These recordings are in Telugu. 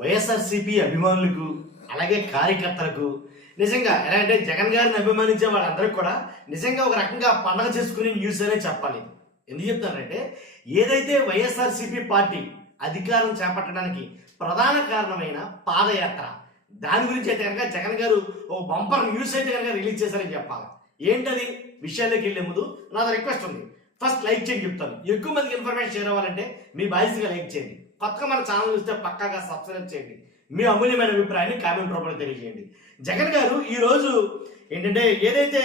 వైఎస్ఆర్సీపీ అభిమానులకు అలాగే కార్యకర్తలకు నిజంగా ఎలా అంటే జగన్ గారిని అభిమానించే వాళ్ళందరికీ కూడా నిజంగా ఒక రకంగా పండగ చేసుకునే న్యూస్ అనే చెప్పాలి. ఎందుకు చెప్తానంటే ఏదైతే వైఎస్ఆర్సీపీ పార్టీ అధికారం చేపట్టడానికి ప్రధాన కారణమైన పాదయాత్ర దాని గురించి అయితే కనుక జగన్ గారు ఓ బంపర్ న్యూస్ అయితే కనుక రిలీజ్ చేశారని చెప్పాలి. ఏంటది విషయాల్లోకి వెళ్ళే ముందు నాది రిక్వెస్ట్ ఉంది. ఫస్ట్ లైక్ చేయండి చెప్తాను. ఎక్కువ మందికి ఇన్ఫర్మేషన్ షేర్ అవ్వాలంటే మీ బాధ్యతగా లైక్ చేయండి. కొత్తగా మన ఛానల్ చూస్తే పక్కాగా సబ్స్క్రైబ్ చేయండి. మీ అమూల్యమైన అభిప్రాయాన్ని కామెంట్ రూపంలో తెలియజేయండి. జగన్ గారు ఈరోజు ఏంటంటే ఏదైతే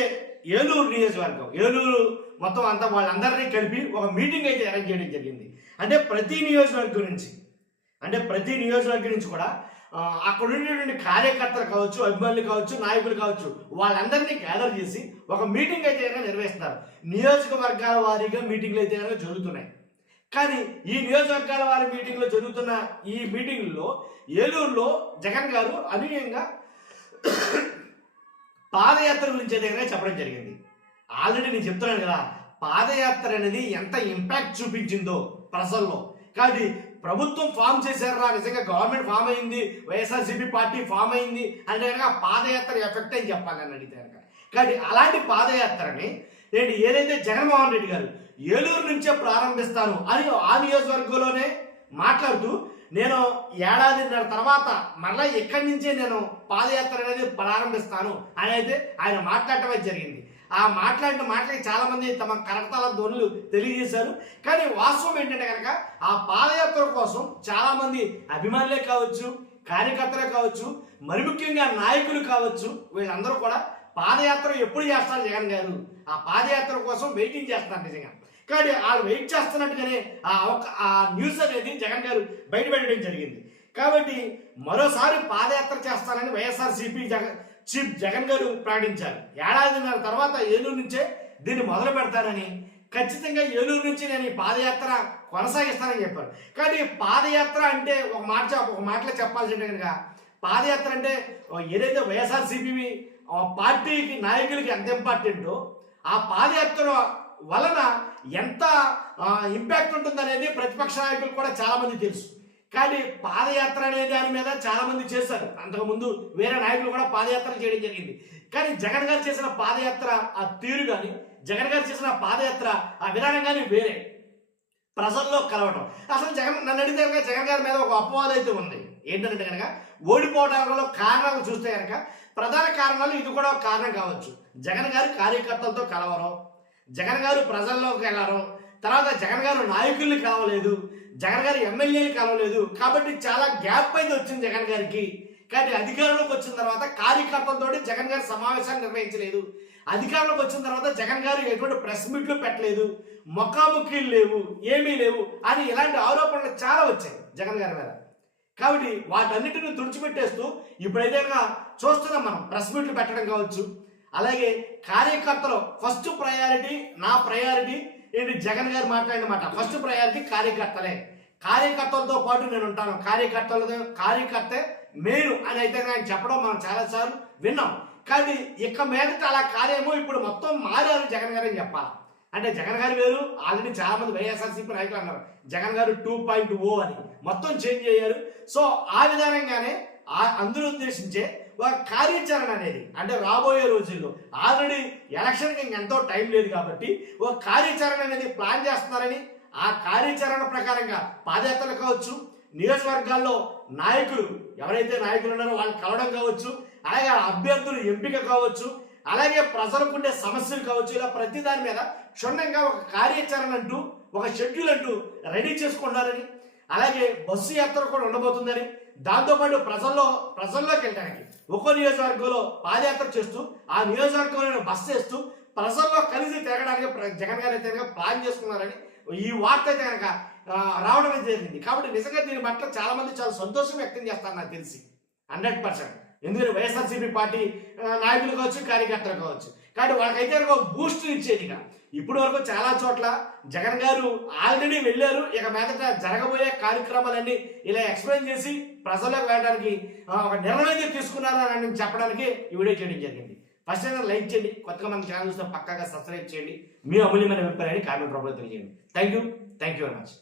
ఏలూరు నియోజకవర్గం ఏలూరు మొత్తం అంతా వాళ్ళందరినీ కలిపి ఒక మీటింగ్ అయితే అరేంజ్ చేయడం జరిగింది. అంటే ప్రతి నియోజకవర్గం నుంచి కూడా అక్కడ ఉండేటువంటి కార్యకర్తలు కావచ్చు, అభిమానులు కావచ్చు, నాయకులు కావచ్చు, వాళ్ళందరినీ గ్యాదర్ చేసి ఒక మీటింగ్ అయితే నిర్వహిస్తున్నారు. నియోజకవర్గాల వారీగా మీటింగ్లు అయితే జరుగుతున్నాయి. కానీ ఈ నియోజకవర్గాల వారి మీటింగ్లో జరుగుతున్న ఈ మీటింగ్లో ఏలూరులో జగన్ గారు అనూహ్యంగా పాదయాత్ర గురించి అయితే చెప్పడం జరిగింది. ఆల్రెడీ నేను చెప్తున్నాను కదా, పాదయాత్ర అనేది ఎంత ఇంపాక్ట్ చూపించిందో ప్రజల్లో. కాబట్టి ప్రభుత్వం ఫామ్ చేశారా, నిజంగా గవర్నమెంట్ ఫామ్ అయింది, వైఎస్ఆర్సీపీ పార్టీ ఫామ్ అయింది అంటే కనుక పాదయాత్ర ఎఫెక్ట్ అని చెప్పాలని అడిగితే కనుక. కాబట్టి అలాంటి పాదయాత్రని ఏదైతే జగన్మోహన్ రెడ్డి గారు ఏలూరు నుంచే ప్రారంభిస్తాను అని ఆ నియోజకవర్గంలోనే మాట్లాడుతూ నేను ఏడాదిన్నర తర్వాత మళ్ళీ ఇక్కడి నుంచే నేను పాదయాత్ర అనేది ప్రారంభిస్తాను అని అయితే ఆయన మాట్లాడటమే జరిగింది. ఆ మాట్లాడిన మాటలకి చాలా మంది తమ కరతాల ధ్వనులు తెలియజేశారు. కానీ వాస్తవం ఏంటంటే కనుక ఆ పాదయాత్ర కోసం చాలా మంది అభిమానులే కావచ్చు, కార్యకర్తలే కావచ్చు, మరి ముఖ్యంగా నాయకులు కావచ్చు, వీళ్ళందరూ కూడా పాదయాత్ర ఎప్పుడు చేస్తారు జగన్ గారు, ఆ పాదయాత్ర కోసం వెయిటింగ్ చేస్తారు నిజంగా. కానీ వాళ్ళు వెయిట్ చేస్తున్నట్టుగానే ఆ న్యూస్ అనేది జగన్ గారు బయటపెట్టడం జరిగింది. కాబట్టి మరోసారి పాదయాత్ర చేస్తానని వైఎస్ఆర్సీపీ చీఫ్ జగన్ గారు ప్రకటించారు. ఏడాదిన్నర తర్వాత ఏలూరు నుంచే దీన్ని మొదలు పెడతానని, ఖచ్చితంగా ఏలూరు నుంచి నేను ఈ పాదయాత్ర కొనసాగిస్తానని చెప్పారు. కానీ పాదయాత్ర అంటే ఒక మాటలో చెప్పాల్సిందే కనుక, పాదయాత్ర అంటే ఏదైతే వైఎస్ఆర్సీపీ పార్టీకి నాయకులకి ఎంత ఇంపార్టెంటో ఆ పాదయాత్ర వలన ఎంత ఇంపాక్ట్ ఉంటుందనేది ప్రతిపక్ష నాయకులు కూడా చాలా మంది తెలుసు. కానీ పాదయాత్ర అనే దాని మీద చాలా మంది చేశారు. అంతకుముందు వేరే నాయకులు కూడా పాదయాత్రలు చేయడం జరిగింది. కానీ జగన్ గారు చేసిన పాదయాత్ర ఆ తీరు కానీ, జగన్ గారు చేసిన పాదయాత్ర ఆ విధానం కానీ వేరే, ప్రజల్లో కలవటం. అసలు నన్ను అడిగితే కనుక జగన్ గారి మీద ఒక అపవాదం అయితే ఉంది. ఏంటంటే కనుక ఓడిపోవడంలో కారణాలు చూస్తే కనుక ప్రధాన కారణాలు ఇది కూడా ఒక కారణం కావచ్చు. జగన్ గారు కార్యకర్తలతో కలవరం, జగన్ గారు ప్రజల్లోకి వెళ్ళడం, తర్వాత జగన్ గారు నాయకుల్ని కలవలేదు, జగన్ గారు ఎమ్మెల్యేలు కలవలేదు. కాబట్టి చాలా గ్యాప్ అయితే వచ్చింది జగన్ గారికి. కానీ అధికారంలోకి వచ్చిన తర్వాత కార్యకర్తలతో జగన్ గారు సమావేశాన్ని నిర్వహించలేదు. అధికారంలోకి వచ్చిన తర్వాత జగన్ గారు ఎటువంటి ప్రెస్ మీట్లు పెట్టలేదు, ముఖాముఖీలు లేవు, ఏమీ లేవు అని ఇలాంటి ఆరోపణలు చాలా వచ్చాయి జగన్ గారి మీద. కాబట్టి వాటన్నిటిని తుడిచిపెట్టేస్తూ ఇప్పుడైతే చూస్తున్నాం మనం, ప్రెస్ మీట్లు పెట్టడం కావచ్చు. అలాగే కార్యకర్తలు ఫస్ట్ ప్రయారిటీ, నా ప్రయారిటీ ఏంటి, జగన్ గారు మాట్లాడిన మాట ఫస్ట్ ప్రయారిటీ కార్యకర్తలే, కార్యకర్తలతో పాటు నేను ఉంటాను, కార్యకర్తే మేలు అని అయితే ఆయన చెప్పడం మనం చాలాసార్లు విన్నాం. కానీ ఇక మీదట అలా కార్యమో ఇప్పుడు మొత్తం మారారు జగన్ గారు అని చెప్పాలి. అంటే జగన్ గారు వేరు, ఆల్రెడీ చాలా మంది వైఎస్ఆర్సీపీ నాయకులు అన్నారు జగన్ గారు 2.0 అని, మొత్తం చేంజ్ అయ్యారు. సో ఆ విధానంగానే అందరూ ఉద్దేశించే ఒక కార్యాచరణ అనేది, అంటే రాబోయే రోజుల్లో ఆల్రెడీ ఎలక్షన్కి ఇంకెంతో టైం లేదు కాబట్టి ఒక కార్యాచరణ అనేది ప్లాన్ చేస్తున్నారని, ఆ కార్యాచరణ ప్రకారంగా పాదయాత్రలు కావచ్చు, నియోజకవర్గాల్లో నాయకులు ఎవరైతే నాయకులు ఉన్నారో వాళ్ళు కలవడం కావచ్చు, అలాగే అభ్యర్థులు ఎంపిక కావచ్చు, అలాగే ప్రజలకు ఉండే సమస్యలు కావచ్చు, ఇలా ప్రతి దాని మీద క్షుణ్ణంగా ఒక కార్యాచరణ అంటూ ఒక షెడ్యూల్ అంటూ రెడీ చేసుకున్నారని, అలాగే బస్సు యాత్ర కూడా ఉండబోతుందని, దాంతోపాటు ప్రజల్లోకి వెళ్ళడానికి ఒక్కో నియోజకవర్గంలో పాదయాత్ర చేస్తూ ఆ నియోజకవర్గంలో బస్సు చేస్తూ ప్రజల్లో కలిసి తిరగడానికి జగన్ గారు అయితే ప్లాన్ చేసుకున్నారని ఈ వార్త అయితే కనుక రావడం జరిగింది. కాబట్టి నిజంగా దీని పట్ల చాలా మంది చాలా సంతోషం వ్యక్తం చేస్తారు నాకు తెలిసి 100%. ఎందుకంటే వైఎస్ఆర్సీపీ పార్టీ నాయకులు కావచ్చు, కార్యకర్తలు కావచ్చు. కాబట్టి వాళ్ళకైతే బూస్ట్ ఇచ్చేదిగా. ఇప్పటి వరకు చాలా చోట్ల జగన్ గారు ఆల్రెడీ వెళ్ళారు, ఇక మీదట జరగబోయే కార్యక్రమాలన్నీ ఇలా ఎక్స్ప్లెయిన్ చేసి ప్రజల్లోకి వెళ్ళడానికి ఒక నిర్ణయం తీసుకున్నారని చెప్పడానికి ఈ వీడియో చేయడం జరిగింది. ఫస్ట్ అయితే లైక్ చేయండి, కొత్తగా మన ఛానల్ చూస్తే పక్కాగా సబ్స్క్రైబ్ చేయండి, మీ అమూల్యమైన అభిప్రాయాన్ని కామెంట్ రూపంలో తెలియజేయండి. Thank you very much.